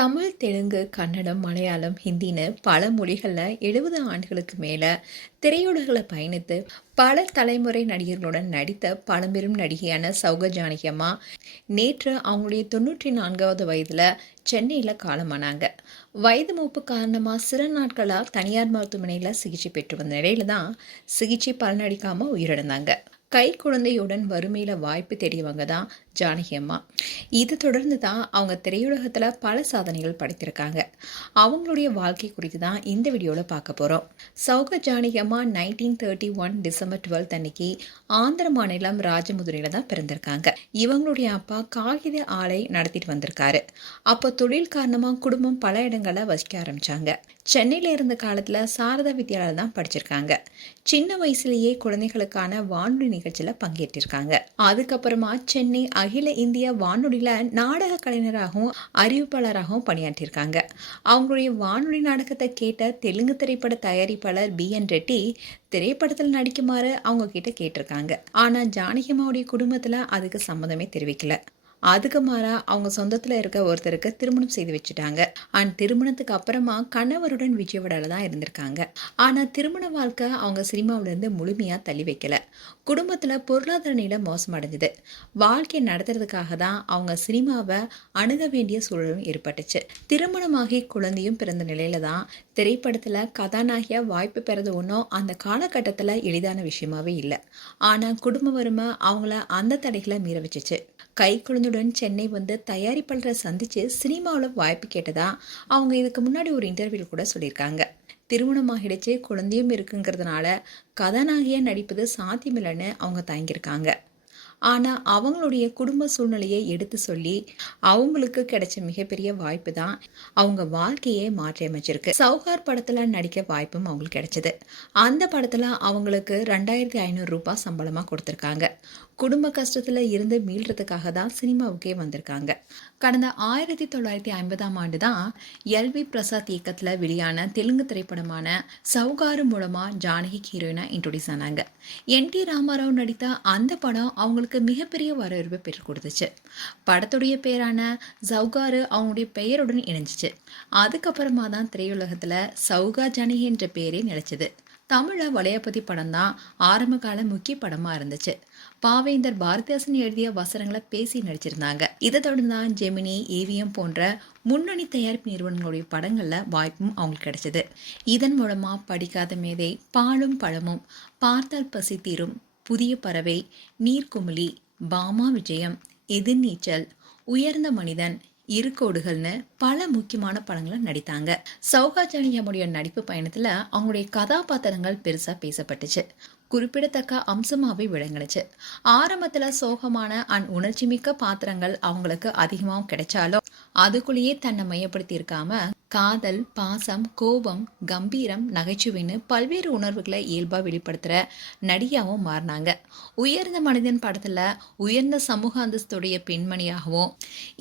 தமிழ், தெலுங்கு, கன்னடம், மலையாளம், ஹிந்தின்னு பல மொழிகளில் 70 ஆண்டுகளுக்கு மேலே திரையுலகில் பயணித்து பல தலைமுறை நடிகர்களுடன் நடித்த பழம்பெரும் நடிகையான சௌக ஜானகி அம்மா நேற்று அவங்களுடைய 94வது வயதில் சென்னையில் காலமானாங்க. வயது மூப்பு காரணமாக சில நாட்களாக தனியார் மருத்துவமனையில் சிகிச்சை பெற்று வந்த நிலையில தான் சிகிச்சை பலனளிக்காமல் உயிரிழந்தாங்க. கை குழந்தையுடன் வறுமையில் வாய்ப்பு தேடியவங்க தான் ஜானகி அம்மா. இது தொடர்ந்து தான் அவங்க திரையுலகத்தில் பல சாதனைகள் படைத்திருக்காங்க. அவங்களுடைய வாழ்க்கை குறித்து தான் இந்த வீடியோவில் பார்க்க போகிறோம். சௌக ஜானகி அம்மா 1931 டிசம்பர் 12 அன்னைக்கு ஆந்திர மாநிலம் ராஜமுதுரையில் தான் பிறந்திருக்காங்க. இவங்களுடைய அப்பா காகித ஆலை நடத்திட்டு வந்திருக்காரு. அப்போ தொழில் காரணமாக குடும்பம் பல இடங்களில் வசிக்க ஆரம்பிச்சாங்க. சென்னையில் இருந்த காலத்தில் சாரதா வித்யாலயில் தான் படிச்சிருக்காங்க. சின்ன வயசுலேயே குழந்தைகளுக்கான வானொலி நிகழ்ச்சியில் பங்கேற்றிருக்காங்க. அதுக்கப்புறமா சென்னை அகில இந்திய வானொலியில் நாடக கலைஞராகவும் அறிவிப்பாளராகவும் பணியாற்றியிருக்காங்க. அவங்களுடைய வானொலி நாடகத்தை கேட்ட தெலுங்கு திரைப்பட தயாரிப்பாளர் BN ரெட்டி திரைப்படத்தில் நடிக்குமாறு அவங்க கிட்ட கேட்டிருக்காங்க. ஆனால் ஜானகி அம்மாவுடைய குடும்பத்தில் அதுக்கு சம்மதமே தெரிவிக்கல. அதுக்கு மாறா அவங்க சொந்தத்தில் இருக்க ஒருத்தருக்கு திருமணம் செய்து வச்சுட்டாங்க. அண்ட் திருமணத்துக்கு அப்புறமா கணவருடன் விஜயவாடால தான் இருந்திருக்காங்க. ஆனால் திருமண வாழ்க்கை அவங்க சினிமாவிலேருந்து முழுமையாக தள்ளி வைக்கல. குடும்பத்தில் பொருளாதார நிலை மோசமடைஞ்சது. வாழ்க்கையை நடத்துறதுக்காக தான் அவங்க சினிமாவை அணுக வேண்டிய சூழலும் ஏற்பட்டுச்சு. திருமணமாகி குழந்தையும் பிறந்த நிலையில தான் திரைப்படத்தில் கதாநாயகியாக வாய்ப்பு பெறது ஒன்றும் அந்த காலகட்டத்தில் எளிதான விஷயமாவே இல்லை. ஆனால் குடும்ப வறுமை அவங்கள அந்த தடைகளை மீற வச்சுச்சு. கை குழந்தையுடன் சென்னை வந்து தயாரிப்பாளரை சந்திச்சு சினிமாவில் வாய்ப்பு கேட்டதா அவங்க இதுக்கு முன்னாடி ஒரு இன்டர்வியூ கூட சொல்லியிருக்காங்க. திருமணமாகிடுச்சு, குழந்தையும் இருக்குங்கிறதுனால கதாநாயகியாக நடிப்பது சாத்தியமில்லைன்னு அவங்க தயங்கியிருக்காங்க. ஆனால் அவங்களுடைய குடும்ப சூழ்நிலையை எடுத்து சொல்லி அவங்களுக்கு கிடைச்ச மிகப்பெரிய வாய்ப்பு தான் அவங்க வாழ்க்கையே மாற்றி அமைச்சிருக்கு. சௌகார் படத்தில் நடிக்க வாய்ப்பும் அவங்களுக்கு கிடைச்சது. அந்த படத்தில் அவங்களுக்கு 2500 ரூபாய் சம்பளமாக கொடுத்துருக்காங்க. குடும்ப கஷ்டத்தில் இருந்து மீள்றதுக்காக தான் சினிமாவுக்கே வந்திருக்காங்க. கடந்த 1950ஆம் ஆண்டு தான் LV பிரசாத் இயக்கத்தில் வெளியான தெலுங்கு திரைப்படமான சௌகாரு மூலமாக ஜானகி ஹீரோயினா இன்ட்ரோடியூஸ் ஆனாங்க. NT ராமாராவ் நடித்த அந்த படம் அவங்களுக்கு மிகப்பெரிய வரவேற்பை பெற்றுக் கொடுத்துச்சு. படத்துடைய பேரான சௌகாரு அவங்களுடைய பெயருடன் இணைஞ்சிச்சு. அதுக்கப்புறமா தான் திரையுலகத்தில் சௌகா ஜானகி என்ற பேரே நிலைச்சது. தமிழில் வளையபதி படம் தான் ஆரம்ப கால முக்கிய படமாக இருந்துச்சு. பாவேந்தர் பாரதிதாசன் எழுதிய வசனங்களை பேசி நடிச்சிருந்தாங்க. இதை தொடர்ந்து தான் ஜெமினி, AVM போன்ற முன்னணி தயாரிப்பு நிறுவனங்களுடைய படங்களில் வாய்ப்பும் அவங்களுக்கு கிடைச்சது. இதன் மூலமாக படிக்காத மேதை, பாலும் பழமும், பார்த்தால் பசி தீரும், புதிய பறவை, நீர்க்குமிழி, பாமா விஜயம், எதிர்நீச்சல், உயர்ந்த மனிதன், இருக்கோடுகள்னு பல முக்கியமான படங்களை நடித்தாங்க. சௌகா ஜானகி அம்மாவுடைய நடிப்பு பயணத்தில் அவங்களுடைய கதாபாத்திரங்கள் பெருசாக பேசப்பட்டுச்சு. குறிப்பிடத்தக்க அம்சமாகவே விளங்குனுச்சு. ஆரம்பத்தில் சோகமான உணர்ச்சி மிக்க பாத்திரங்கள் அவங்களுக்கு அதிகமாக கிடைச்சாலும் அதுக்குள்ளேயே தன்னை மையப்படுத்தி இருக்காம காதல், பாசம், கோபம், கம்பீரம், நகைச்சுவைன்னு பல்வேறு உணர்வுகளை இயல்பாக வெளிப்படுத்துகிற நடிகாவும் மாறினாங்க. உயர்ந்த மனிதன் படத்தில் உயர்ந்த சமூக அந்தஸ்துடைய பெண்மணியாகவும்,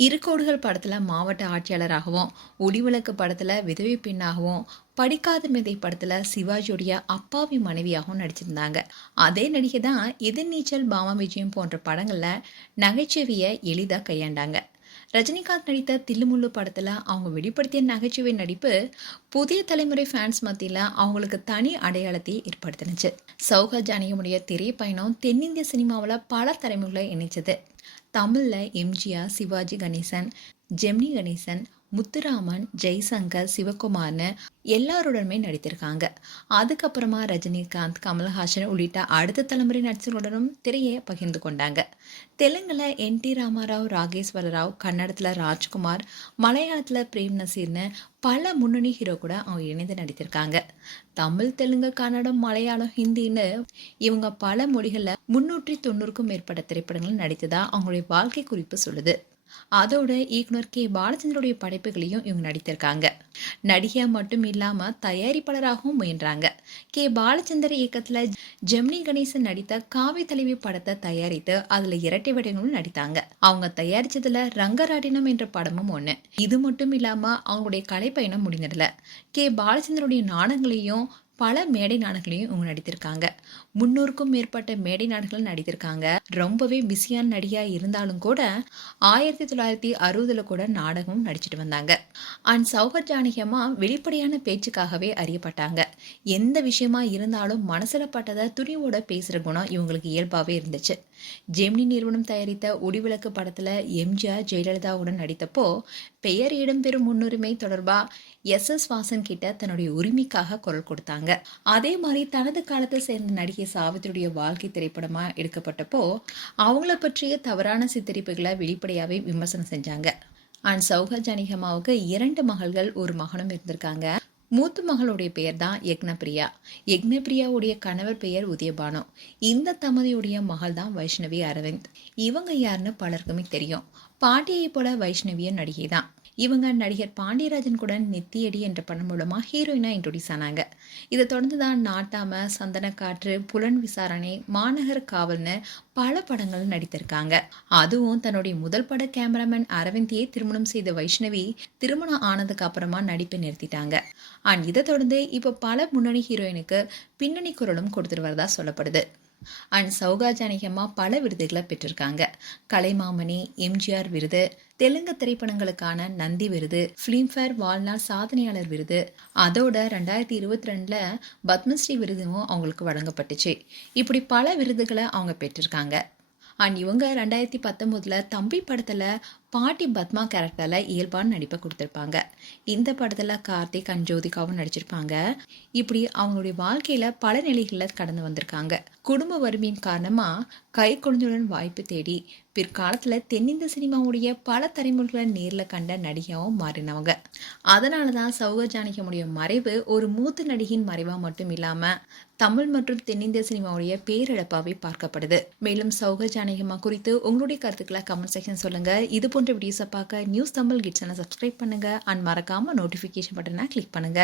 இருக்கோடுகள் படத்தில் மாவட்ட ஆட்சியாளராகவும், ஒளிவிளக்கு படத்தில் விதவை பெண்ணாகவும், படிக்காத மேதை படத்தில் சிவாஜியுடைய அப்பாவி மனைவியாகவும் நடிச்சிருந்தாங்க. அதே நடிகை தான் எதிர்நீச்சல், பாமா விஜயம் போன்ற படங்களில் நகைச்சுவையை எளிதாக கையாண்டாங்க. ரஜினிகாந்த் நடித்த தில்லுமுள்ளு படத்தில் அவங்க வெளிப்படுத்திய நகைச்சுவை நடிப்பு புதிய தலைமுறை ஃபேன்ஸ் மத்தியில் அவங்களுக்கு தனி அடையாளத்தை ஏற்படுத்தினுச்சு. சௌகா ஜானகியுடைய திரைப்பயணம் தென்னிந்திய சினிமாவில் பல தலைமுறைகளை இணைச்சது. தமிழில் MGR, சிவாஜி கணேசன், ஜெமினி கணேசன், முத்துராமன், ஜெய்சங்கர், சிவகுமார்னு எல்லாருடனுமே நடித்திருக்காங்க. அதுக்கப்புறமா ரஜினிகாந்த், கமல்ஹாசன் உள்ளிட்ட அடுத்த தலைமுறை நடிகர்களுடனும் திரையை பகிர்ந்து கொண்டாங்க. தெலுங்குல NT ராமாராவ், ராகேஸ்வர ராவ், கன்னடத்தில் ராஜ்குமார், மலையாளத்தில் பிரேம் நசீர்னு பல முன்னணி ஹீரோ கூட அவங்க இணைந்து நடித்திருக்காங்க. தமிழ், தெலுங்கு, கன்னடம், மலையாளம், ஹிந்தின்னு இவங்க பல மொழிகளில் 390க்கும் மேற்பட்ட திரைப்படங்கள் நடித்ததா அவங்களுடைய வாழ்க்கை குறிப்பு சொல்லுது. அதோட இயக்குனர் பாலச்சந்தருடைய படைப்புகளையும் இவங்க நடித்திருக்காங்க. நடிகையா மட்டும் இல்லாம தயாரிப்பாளராகவும் முயன்றாங்க. பாலச்சந்தர் இயக்கத்துல ஜெமினி கணேசன் நடித்த காவி தலைவி படத்தை தயாரித்து அதுல இரட்டை வேடங்களும் நடித்தாங்க. அவங்க தயாரிச்சதுல ரங்கராட்டினம் என்ற படமும் ஒண்ணு. இது மட்டும் இல்லாம அவங்களுடைய கலைப்பயணம் முடிந்ததுல பாலச்சந்தருடைய நாடகங்களையும் பல மேடை நாடகங்களையும் இவங்க நடித்திருக்காங்க. 300க்கும் மேற்பட்ட மேடை நாடகங்கள் நடித்திருக்காங்க. ரொம்பவே பிஸியான நடிகையா இருந்தாலும் கூட 1960ல கூட நாடகம் நடிச்சிட்டு வந்தாங்க. சௌகத் ஜானகி அம்மா வெளிப்படையான பேச்சுக்காகவே அறியப்பட்டாங்க. எந்த விஷயமா இருந்தாலும் மனசுல பட்டதை துணிவோட பேசுற குணம் இவங்களுக்கு இயல்பாவே இருந்துச்சு. ஜெமினி நிறுவனம் தயாரித்த ஒளிவிளக்கு படத்துல எம்ஜிஆர் ஜெயலலிதாவுடன் நடித்தப்போ பெயர் இடம்பெறும் முன்னுரிமை தொடர்பா எஸ் வாசன் கிட்ட தன்னுடைய உரிமைக்காக குரல் கொடுத்தாங்க. அதே மாதிரி தனது காலத்தை சேர்ந்த நடிகை சாவித்திரியுடைய வாழ்க்கை திரைப்படமா எடுக்கப்பட்டப்போ அவங்கள பற்றிய தவறான சித்தரிப்புகளை வெளிப்படையாவே விமர்சனம் செஞ்சாங்க. சௌகத் ஜானகி அம்மாவுக்கு 2 மகள்கள், ஒரு மகனும் இருந்திருக்காங்க. மூத்த மகளுடைய பெயர் தான் யக்னபிரியா. யக்னபிரியாவுடைய கணவர் பெயர் உதயபானு. இந்த தம்பதியுடைய மகள் தான் வைஷ்ணவி அரவிந்த். இவங்க யாருன்னு பலருக்குமே தெரியும். பாட்டியை போல வைஷ்ணவியும் நடிகை தான். இவங்க நடிகர் பாண்டியராஜன் கூட நெத்தியடி என்ற படம் மூலமா ஹீரோயினா இன்ட்ரோடியூஸ் ஆனாங்க. இதை தொடர்ந்து தான் நாட்டாம, சந்தனக்காற்று, புலன் விசாரணை, மாநகர காவல்னு பல படங்கள் நடித்திருக்காங்க. அதுவும் தன்னுடைய முதல் பட கேமராமேன் அரவிந்தையே திருமணம் செய்த வைஷ்ணவி திருமணம் ஆனதுக்கு அப்புறமா நடிப்பை நிறுத்திட்டாங்க. இதை தொடர்ந்து இப்போ பல முன்னணி ஹீரோயினுக்கு பின்னணி குரலும் கொடுத்துட்டு வரதா சொல்லப்படுது. சௌகத் ஜானகி அம்மா பல விருதுகளை பெற்றிருக்காங்க. கலைமாமணி, எம்ஜிஆர் விருது, தெலுங்கு திரைப்படங்களுக்கான நந்தி விருது, பிலிம்பேர் வாழ்நாள் சாதனையாளர் விருது, அதோட 2022ல பத்மஸ்ரீ விருதும் அவங்களுக்கு வழங்கப்பட்டுச்சு. இப்படி பல விருதுகளை அவங்க பெற்றிருக்காங்க. இவங்க 2019ல தம்பி படத்துல பாட்டி பத்மா கேரக்டர்ல இயல்பான நடிப்பை கொடுத்திருப்பாங்க. இந்த படத்துல கார்த்திக் ஜோதிகாவும் நடிச்சிருப்பாங்க. இப்படி அவங்களுடைய வாழ்க்கையில பல நிலைகள்ல கடந்து வந்திருக்காங்க. குடும்ப வறுமையின் காரணமா கை குழந்தையுடன் வாய்ப்பு தேடி பிற்காலத்துல தென்னிந்திய சினிமாவுடைய பல தலைமுறைகளை நேர்ல கண்ட நடிகையாவும் மாறினவங்க. அதனாலதான் சௌகத் ஜானகியுடைய மறைவு ஒரு மூத்த நடிகையின் மறைவா மட்டும் இல்லாம தமிழ் மற்றும் தென்னிந்திய சினிமாவுடைய பேரிழப்பாவே பார்க்கப்படுது. மேலும் சௌகத் ஜானகி அம்மா குறித்து உங்களுடைய கருத்துக்களை கமெண்ட் செக்ஷன் சொல்லுங்க. இது போன்ற வீடியோஸை பார்க்க நியூஸ் தமிழ் கிட்ஸ் சேனலை சப்ஸ்கிரைப் பண்ணுங்க. மறக்காம நோட்டிஃபிகேஷன் பட்டனை கிளிக் பண்ணுங்க.